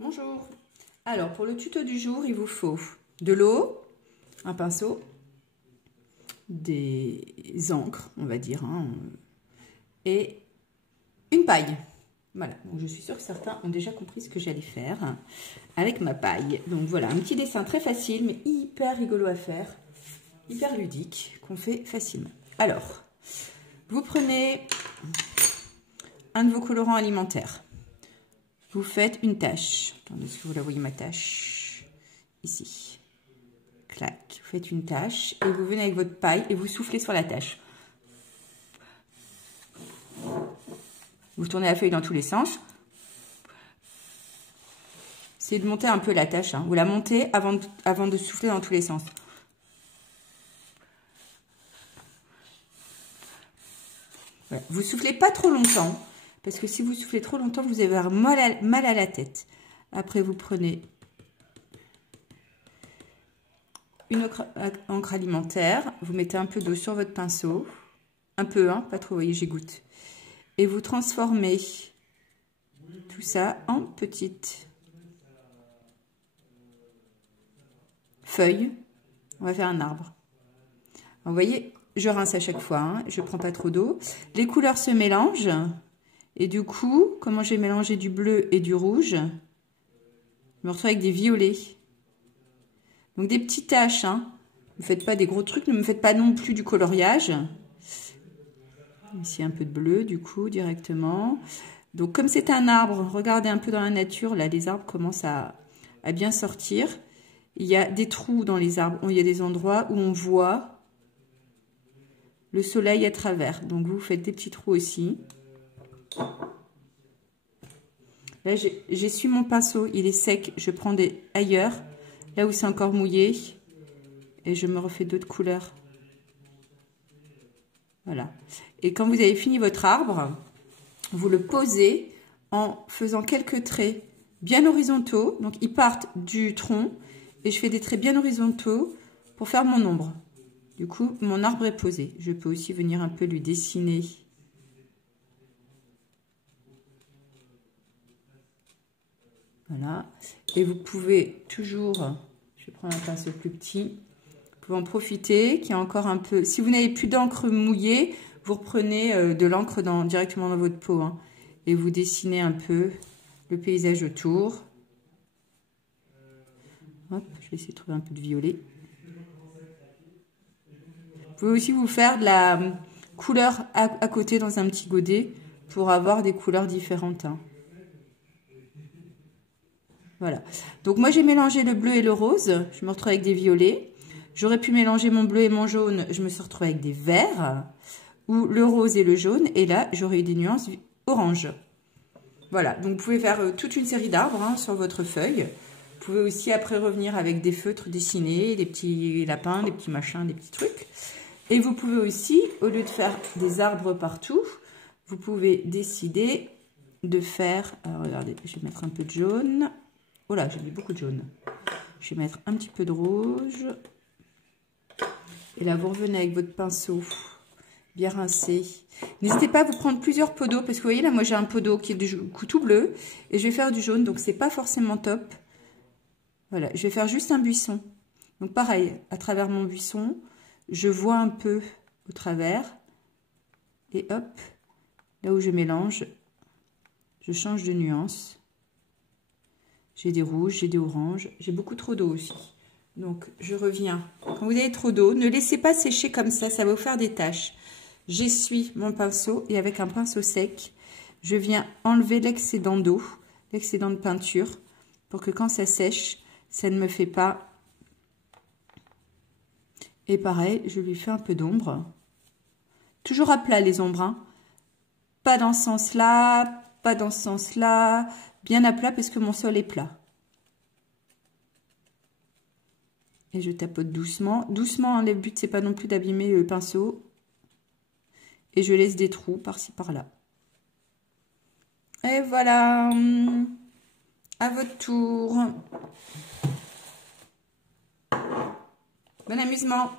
Bonjour. Alors pour le tuto du jour, il vous faut de l'eau, un pinceau, des encres, on va dire, et une paille. Voilà, donc je suis sûre que certains ont déjà compris ce que j'allais faire avec ma paille. Donc voilà, un petit dessin très facile, mais hyper rigolo à faire, hyper ludique, qu'on fait facilement. Alors, vous prenez un de vos colorants alimentaires. Vous faites une tache. Attendez, est-ce que vous la voyez, ma tache? Ici. Clac. Vous faites une tache et vous venez avec votre paille et vous soufflez sur la tache. Vous tournez la feuille dans tous les sens. Essayez de monter un peu la tache. Vous la montez avant de souffler dans tous les sens. Voilà. Vous soufflez pas trop longtemps. Parce que si vous soufflez trop longtemps, vous allez avoir mal à la tête. Après, vous prenez une encre alimentaire. Vous mettez un peu d'eau sur votre pinceau. Un peu, pas trop, vous voyez, j'égoutte. Et vous transformez tout ça en petites feuilles. On va faire un arbre. Alors, vous voyez, je rince à chaque fois. Je ne prends pas trop d'eau. Les couleurs se mélangent. Et du coup, comment j'ai mélangé du bleu et du rouge, je me retrouve avec des violets. Donc des petites taches. Ne faites pas des gros trucs, ne me faites pas non plus du coloriage. Ici un peu de bleu du coup directement. Donc comme c'est un arbre, regardez un peu dans la nature, là les arbres commencent à bien sortir. Il y a des trous dans les arbres, il y a des endroits où on voit le soleil à travers. Donc vous faites des petits trous aussi. Là, j'essuie mon pinceau, il est sec, je prends des ailleurs, là où c'est encore mouillé, et je me refais d'autres couleurs. Voilà. Et quand vous avez fini votre arbre, vous le posez en faisant quelques traits bien horizontaux. Donc, ils partent du tronc, et je fais des traits bien horizontaux pour faire mon ombre. Du coup, mon arbre est posé. Je peux aussi venir un peu lui dessiner. Voilà, et vous pouvez toujours, je vais prendre un pinceau plus petit, vous pouvez en profiter, qu'il y a encore un peu, si vous n'avez plus d'encre mouillée, vous reprenez de l'encre directement dans votre peau, et vous dessinez un peu le paysage autour. Hop, je vais essayer de trouver un peu de violet. Vous pouvez aussi vous faire de la couleur à côté dans un petit godet pour avoir des couleurs différentes. Voilà. Donc moi j'ai mélangé le bleu et le rose. Je me retrouve avec des violets. J'aurais pu mélanger mon bleu et mon jaune. Je me suis retrouvée avec des verts. Ou le rose et le jaune. Et là j'aurais eu des nuances orange. Voilà. Donc vous pouvez faire toute une série d'arbres sur votre feuille. Vous pouvez aussi après revenir avec des feutres dessinés, des petits lapins, des petits machins, des petits trucs. Et vous pouvez aussi, au lieu de faire des arbres partout, vous pouvez décider de faire... Alors regardez, je vais mettre un peu de jaune. Oh là, j'ai mis beaucoup de jaune. Je vais mettre un petit peu de rouge. Et là, vous revenez avec votre pinceau bien rincé. N'hésitez pas à vous prendre plusieurs pots d'eau. Parce que vous voyez, là, moi, j'ai un pot d'eau qui est tout bleu. Et je vais faire du jaune. Donc, c'est pas forcément top. Voilà, je vais faire juste un buisson. Donc, pareil, à travers mon buisson, je vois un peu au travers. Et hop, là où je mélange, je change de nuance. J'ai des rouges, j'ai des oranges, j'ai beaucoup trop d'eau aussi. Donc, je reviens. Quand vous avez trop d'eau, ne laissez pas sécher comme ça va vous faire des taches. J'essuie mon pinceau et avec un pinceau sec, je viens enlever l'excédent d'eau, l'excédent de peinture, pour que quand ça sèche, ça ne me fait pas. Et pareil, je lui fais un peu d'ombre. Toujours à plat les ombres, Pas dans ce sens-là, pas dans ce sens-là. Bien à plat parce que mon sol est plat. Et je tapote doucement. Doucement, le but, c'est pas non plus d'abîmer le pinceau. Et je laisse des trous par-ci, par-là. Et voilà. À votre tour. Bon amusement.